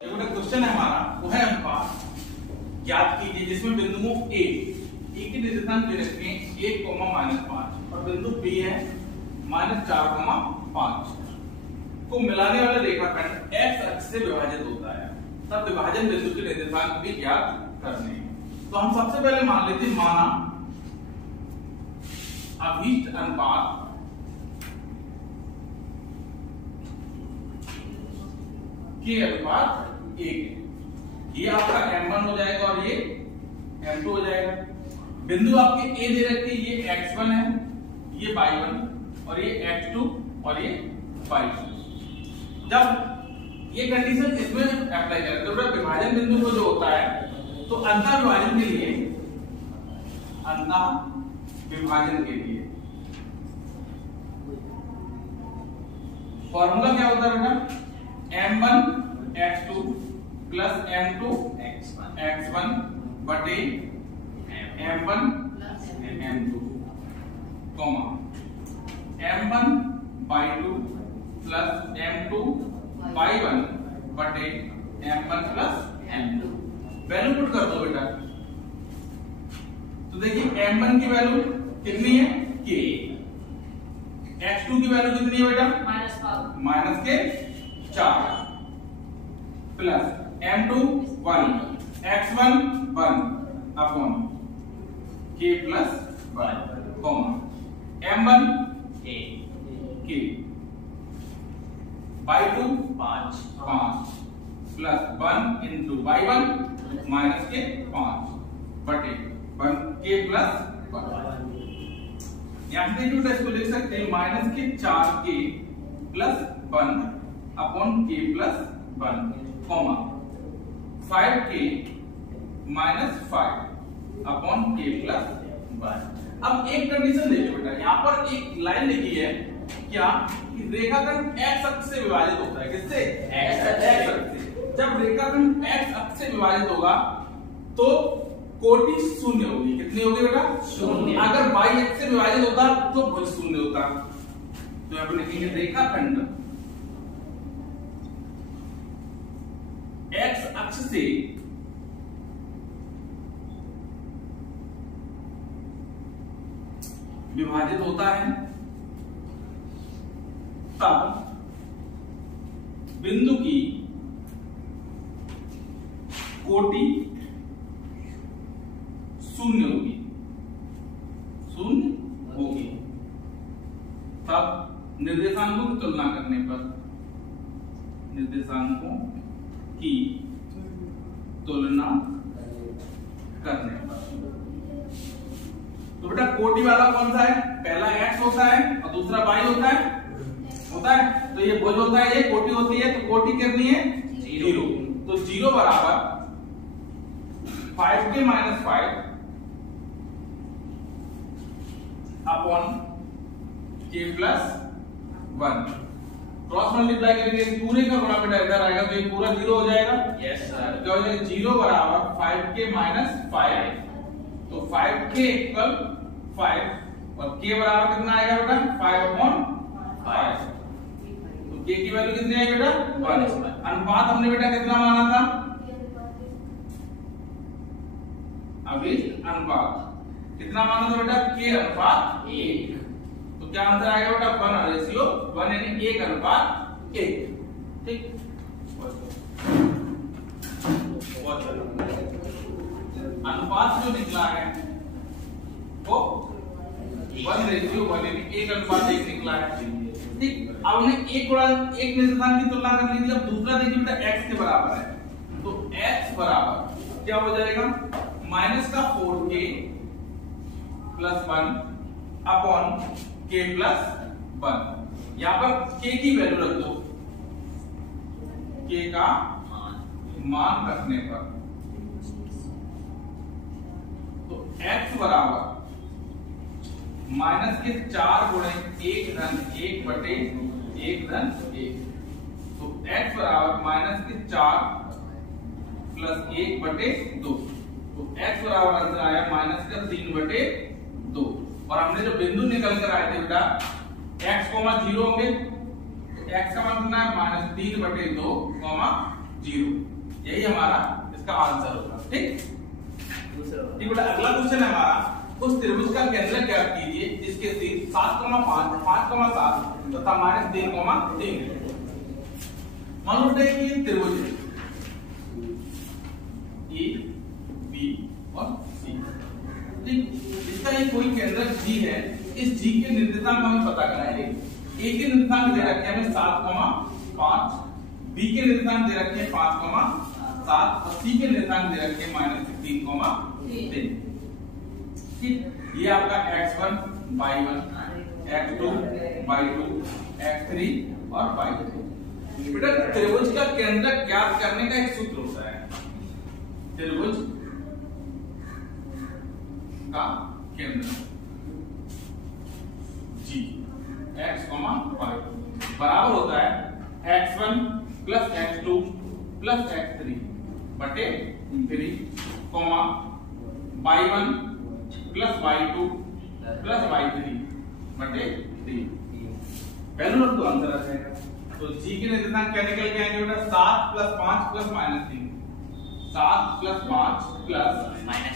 Question है हमारा, वो है अनुपात ज्ञात कीजिए जिसमें बिंदुओं ए की निर्देशांक दे रखे हैं 1, -5 और बिंदु बी है -4, 5 को मिलाने वाला रेखाखंड x अक्ष से विभाजित होता है, तब विभाजन बिंदु के निर्देशांक भी ज्ञात करने हैं। तो हम सबसे पहले मान लेते हैं, माना अभीष्ट अनुपात के अनुपात 1, ये आपका m1 हो जाएगा और ये m2 हो जाएगा। बिंदु आपके a दे रखी है, ये x1 है, ये y1 और ये x2 और ये y2। जब ये कंडीशन इसमें अप्लाई करें तो विभाजन बिंदु को जो होता है, तो अंतर विभाजन के लिए फॉर्मूला क्या होता है बेटा, m1 x2 plus m2 x1 बटे m1 m2 comma m1 y2 plus m2 y1 बटे m1 plus m2। Value put कर दो बेटा। तो देखिए m1 की वैल्यू कितनी है, k। x2 की वैल्यू कितनी है बेटा, माइनस के 4 plus m2 1 x1 1 upon k plus 1 comma m1 k y2 5 plus 1 into y1 minus के 5 बटे 1 k प्लस 1। यहां से जो इसको लिख सकते हैं माइनस के 4k plus 1 upon k plus 1 comma 5k minus 5 upon k plus 1। अब एक कंडीशन देखिए बेटा, यहाँ पर एक लाइन लिखी है क्या कि रेखाखंड x अक्ष से विभाजित होता है। किससे? x अक्ष से। जब रेखाखंड x अक्ष से विभाजित होगा तो कोटि शून्य होगी। कितनी होगी बेटा? शून्य। अगर y अक्ष से विभाजित होता तो भुज शून्य होता। तो यहाँ पर लिखेंगे रेखाखंड x अक्ष से विभाजित होता है तब बिंदु की कोटि शून्य होगी। तब निर्देशांकों की तुलना करने पर तो बेटा कोटि वाला कौन सा है, पहला x होता है और दूसरा y होता है। तो ये भुज होता है, ये कोटि होती है, तो कोटि कितनी है 0। तो 0 बराबर 5k minus 5 upon k plus 1। Cross multiply करेंगे पूरे का बड़ा बेटा इधर आएगा तो ये पूरा 0 हो जाएगा। Yes sir. क्या हो जाएगा, 0 बराबर 5k माइनस 5। तो 5k इक्वल 5 और k बराबर कितना आएगा बेटा, 5 अपॉन 5। तो k की वैल्यू कितनी आएगी बेटा, 1। अनुपात हमने बेटा कितना माना था, अभी अनुपात कितना माना था बेटा, k अनुपात 1। तो क्या आंसर आएगा बेटा, 1:1 यानी 1:1। ठीक। अनुपात जो निकला है वो 1:1 यानी 1:1 निकला है। ठीक। अब हमने एक निर्देशांक की तुलना कर ली थी, अब दूसरा देखिए बेटा x के बराबर है। तो x बराबर क्या हो जाएगा, माइनस का 4k plus 1 upon k plus 1। यहां पर k की वैल्यू रख दो, k का मान रखने पर तो x बराबर माइनस के 4 गुणे 1 धन 1 बटे 1 धन 1। तो x बराबर माइनस के 4 प्लस 1 बटे 2। तो x बराबर आंसर आया माइनस का 3 बटे 2। और हमने जो बिंदु निकल कर आए थे बेटा x, 0 होंगे, x का मान कितना है -3/2, 0। यही हमारा इसका आंसर होगा। ठीक ठीक बेटा, अगला क्वेश्चन है हमारा, उस त्रिभुज का केंद्र ज्ञात कीजिए जिसके शीर्ष 7,5, 5,7 तथा -3,3। मान लो कि त्रिभुज है ए बी और सी। ठीक, इसका ये कोई केंद्र जी है। इस जी के निर्देशांक हमें पता करना है। ए के निर्देशांक दे रखे हैं हमें 7,5, बी के निर्देशांक दे रखे हैं 5,7 और सी के निर्देशांक दे रखे हैं -3,3। ठीक, ये आपका x1 y1 x2 y2 x3 और y3। बेटा त्रिभुज का केंद्र ज्ञात करने का एक सूत्र होता है। त्रिभुज का केंद्र G x, y बराबर होता है x1 plus x2 plus x3 बटे 3, y1 plus y2 plus y3 बटे 3। पहले नोट तो आंसर आ जाएगा। तो g के निर्देशांक क्या निकल के आएंगे बेटा? 7 प्लस 5 प्लस -3, 7 प्लस 5 प्लस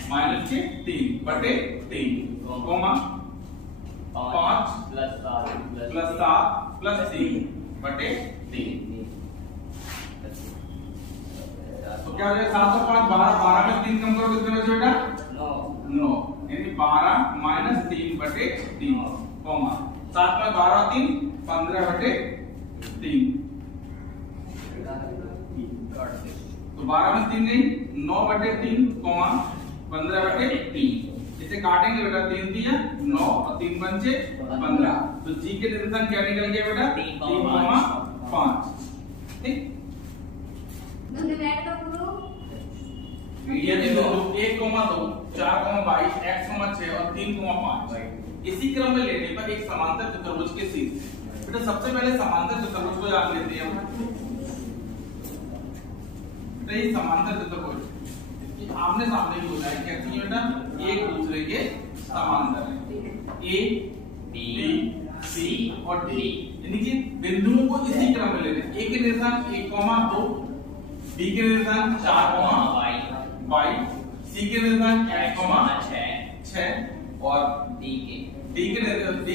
-3 बटे 3, 5 प्लस 7 प्लस 3 बटे 3। तो क्या हो जाएगा? 7 और 5 12, 12 में 3 कम करो कितने बचे बेटा? 9, यानी 12 -3 बटे 3, 7 में 12 और 3 15 बटे 3। तो 12 में 3 नहीं, 9 बटे 3, 15 बटे 3। इसे काटेंगे बेटा, 3 दिया 9 और 3 पंचे 15। तो जी के निर्देशांक क्या निकल गया बेटा? 3,5। ठीक, यदि बिंदु 1,2, 4,22, x,6 और 3,5 इसी क्रम में लेने पर एक समांतर चतुर्भुज के शीर्ष। बेटा सबसे पहले समांतर चतुर्भुज को जान लेते हैं हम। बेटा ये समांतर चतुर्भुज इसकी आमने सामने की होता है। कैसी है बेटा? एक दूसरे के समांतर है। ए बी सी और डी, यानी कि बिंदुओं को इसी क्रम में लेना है। ए के निर्देशांक 1,2, बी के निर्देशांक 4,y, सी के निर्देशांक x,6 और डी के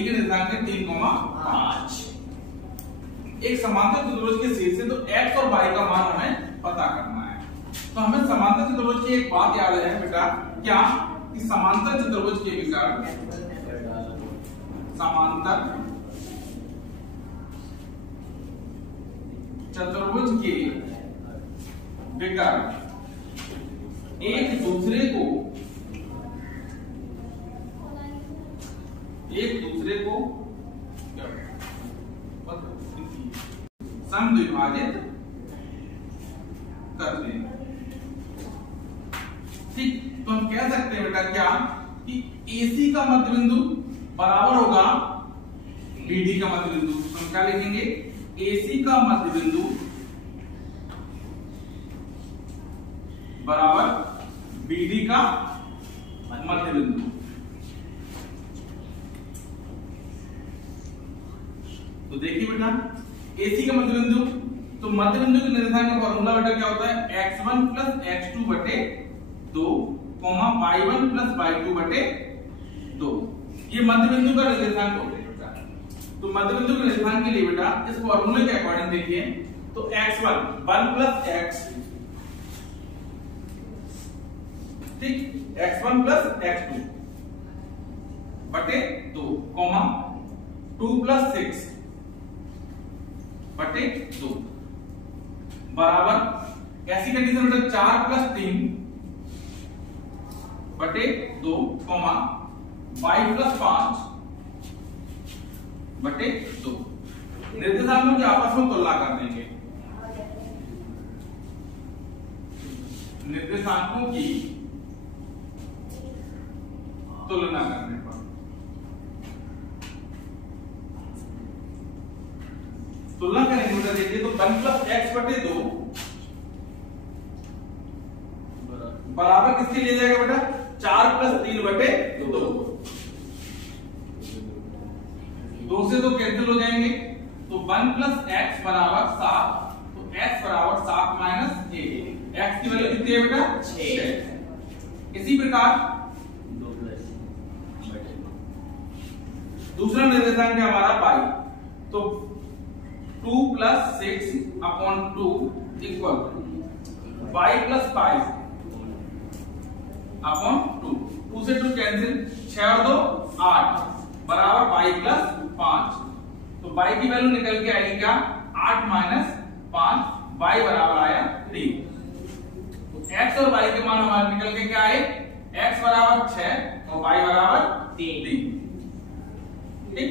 निर्देशांक 3,5। एक समांतर चतुर्भुज के शीर्ष से तो x और y का मान हमें पता करना है। तो हमें समांतर चतुर्भुज की एक बात याद है बेटा, क्या कि समांतर चतुर्भुज के विकर्ण, समांतर चतुर्भुज के विकर्ण एक दूसरे को समद्विभाजित करते हैं। ठीक, तो हम कह सकते हैं बेटा क्या कि AC का मध्य बिंदु बराबर होगा BD का मध्य बिंदु। तो हम क्या लिखेंगे? AC का मध्य बिंदु बराबर BD का मध्य बिंदु। तो देखिए बेटा AC का मध्य बिंदु, तो मध्य बिंदु के निर्देशांक का फॉर्मूला बेटा क्या होता है? x1 प्लस x2 बटे 2, y1 प्लस y2 बटे 2। ये मध्य बिंदु का निर्देशांक हो गया बेटा। तो मध्य बिंदु के निर्देशांक के लिए बेटा इस फॉर्मूले के अकॉर्डिंग देखिए, तो x1 1 प्लस x, ठीक, x1 प्लस x2 बटे 2, 2 प्लस 6 बटे 2 बराबर ऐसी कंडीशन बेटा 4 प्लस 3 बटे 2, y प्लस 5 बटे 2। निर्देशांकों की आपस में तुलना कर देंगे। निर्देशांकों की तुलना करने पर तुलना करेंगे बेटा, देखिए तो 1 प्लस x बटे 2 बराबर किसके लिए जाएगा बेटा? 4 प्लस 3 बटे 2। 2 से 2 कैंसिल हो जाएंगे, तो 1 प्लस x बराबर 7, तो x बराबर 7 माइनस कितनी है बेटा 6। इसी प्रकार दूसरा निर्देशांक है हमारा y, तो 2 + 6/2 इक्वल y + 5/2। 2 से 2 कैंसिल, 6 और 2 8 बराबर y + 5। तो y की वैल्यू निकल के आएगी क्या 8 - 5, y बराबर आया 3। तो x और y के मान हमारे निकल के क्या आए, x बराबर 6 और y बराबर 3। ठीक।